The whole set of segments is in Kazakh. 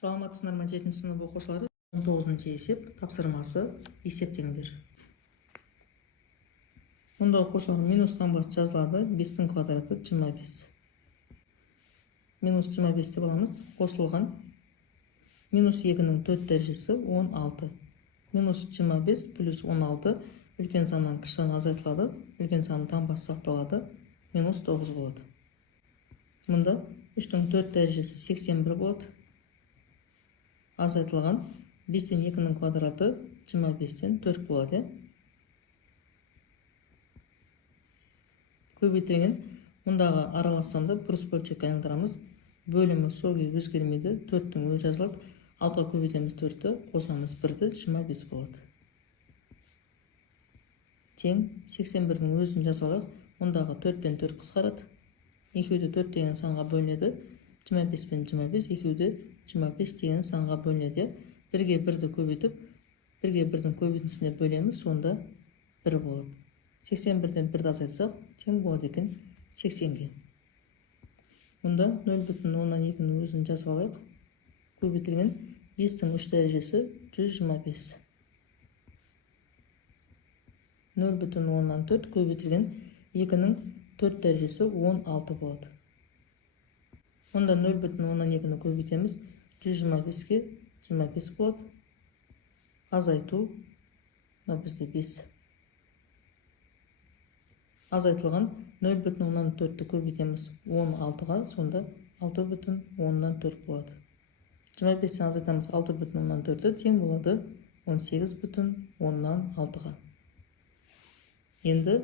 Саламатсыздар ма 7 сынып оқушылары? 19 есеп тапсырмасы есептеңдер. Мұнда оқушылар минус таңбасы жазылады. 5-тің квадраты 25. Минус 25 деп аламыз. Қосылған минус 2-нің 4 дәрежесі 16. Минус 25 плюс 16 үлкен саннан кіші сан азайтылады. Үлкен санның таңбасы сақталады. Минус 9 болады. Мұнда 3-нің 4 дәрежесі 81 болады. Азайтылған 5-тен 2-нің квадраты 25-тен 4 болады. Көбейтілген мұндағы аралассанды бұрыс бөлшекке айналдырамыз. Бөлімі соғы өзгермейді. 4-тің өзі жазылады. 6-ға көбейтеміз 4-ті, қосамыз 1-ті, 25 болады. Тең 81-дің өзін жазалайық. Мұндағы 4 пен 4 қысқарады. Екеуді 4 деген санға бөлінеді. 25 пен 25, екеуді 25 деген санға бөлінеді. Бірге бірді көбейтіп, бірге бірдің көбейтіндісіне бөлеміз, сонда 1 болады. 81-ден 1-ді азайтсақ, тең болады екен 80-ге. Мұнда 0,2-ның өзін жазып алайық. Көбейтілген 5-тің 3 дәрежесі 125. 0,4 көбейтілген 2-нің 4 дәрежесі 16 болады. Мұнда 0,2-ні көбейтеміз. 125-ке 25 болады. Азайту. Бізде 5. Азайтылған 0,4-ті көбейтеміз 16-ға, сонда 6,4 болады. 25-тен азайтамыз 6,4-ті, тең болады 18,6-ға. Енді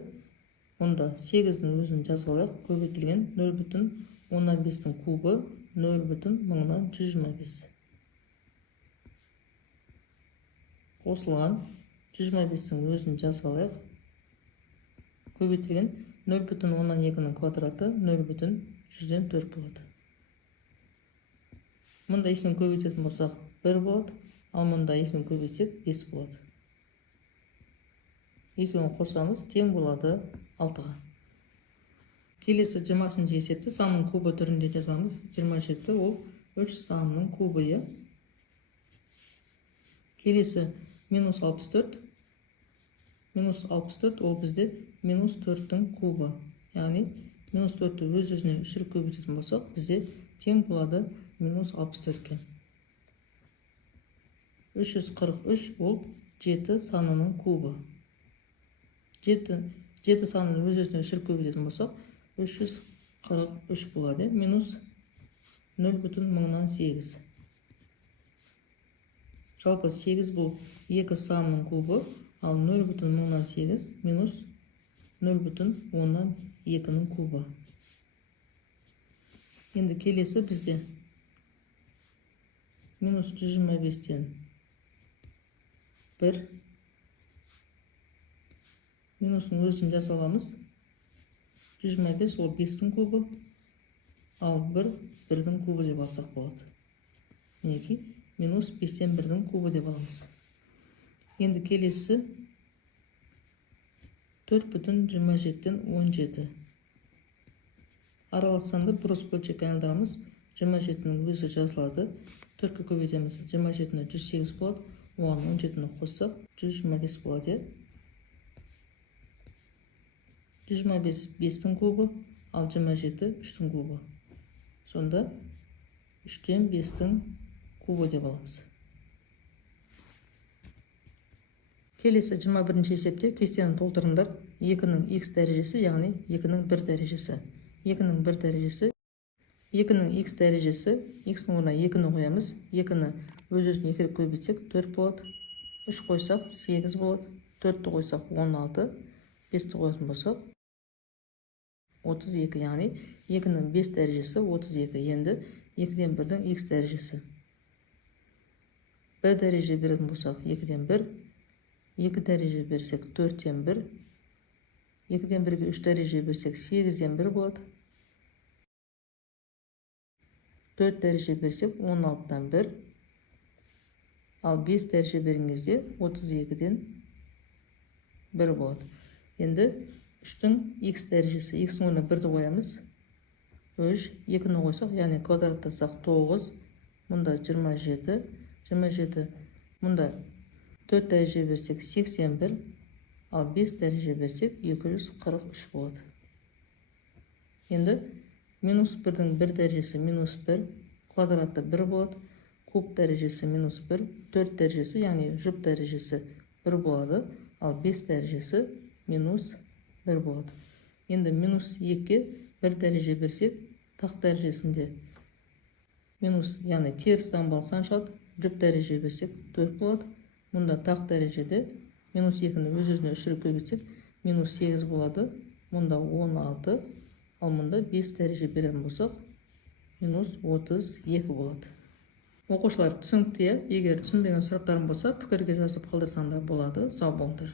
мұнда 8-дің өзін жазып алайық. Көбейтілген 0,15-тің кубы 0,125. Қосылған 125-тің өзін жазып алайық. Көбейтілген 0,2-ның квадраты 0,104 болады. Мұнда 2-ні көбейтетін болсақ 1 болады, ал мұнда 2-ні көбейтсек 5 болады. 2-ні қосамыз, тең болады 6-ға. Келесі 20 есепті санның кубы түрінде жазамыз. 27 ол 3 санның кубы. Келесі минус 64. Минус 64 ол бізде минус 4-тің кубы. Яғни минус 4-ті өз-өзіне 3 көбейтетін болсақ, бізде тең болады минус 64-ке. 343 ол 7 санының кубы. 7 санын өз-өзіне 3 көбейтетін болсақ, 343 болады. Минус 0,8. Жалпы 8 бұл 2 санның кубы, ал 0,8 минус 0,2-ның кубы. Енді келесі бізде минус 125-тен 1. Минустың өзін жазып аламыз. 125 ол 5-тің кубы, ал 1-дің кубы деп алсақ болады. Мінеки, минус 5-тен 1-дің кубы деп аламыз. Енді келесі 4,27-тен 17. Аралассанды бұрыс бөлшекке айналдырамыз. 27-нің өзі жазылады. 4-ке көбейтеміз. 27-ні 108 болады. Оған 17-ні қоссақ 125 болады. 125 5-тің кубы, ал 27 3-тің кубы. Сонда 3-тен 5-тің кубы деп аламыз. Келесі 21 есепте кестені толтырыңдар. 2-нің x дәрежесі, яғни 2-нің 1 дәрежесі. 2-нің 1 дәрежесі, 2-нің x дәрежесі, x-нің орнына 2-ні қоямыз. 2-ні өз-өзіне 2 көбейтсек 4 болады. 3 қойсақ 8 болады. 4-ті қойсақ 16. 5-ті қоятын болсақ 32, яғни 2-нің 5 дәрежесі 32. Енді 2-ден 1-дің x дәрежесі. 1 дәреже беретін болсақ 2-ден 1. 2 дәреже берсек 4-тен 1. 2-ден 1-ге 3 дәреже берсек 8-ден 1 болады. 4 дәреже берсек 16-дан 1. Ал 5 дәреже берген кезде 32-ден 1 болады. Енді 3-тің x дәрежесі, x-нің орнына 1-ді қоямыз. 3, 2-ні қойсақ, яғни квадраттасақ 9, Мұнда 27. 27. Мұнда 4 дәреже берсек 81. Ал 5 дәреже берсек 243 болады. Енді минус 1-дің 1 дәрежесі минус 1. Квадратты 1 болады. Куб дәрежесі минус 1. 4 дәрежесі, яғни жұп дәрежесі 1 болады. Ал 5 дәрежесі минус 1 болады. Енді минус 2-ге 1 дәреже берсек, тақ дәрежесінде минус, яғни теріс таңбалы сан шығады. Жұп дәреже берсек 4 болады. Мұнда тақ дәрежеде минус 2-ні өз-өзіне үшіріп көбейтсек, минус 8 болады. Мұнда 16. Ал мұнда 5 дәреже беретін болсақ, минус 32 болады. Оқушылар түсінікті? Егер түсінбеген сұрақтарың болса, пікірге жазып қалдырсаңдар болады. Сау болыңдар.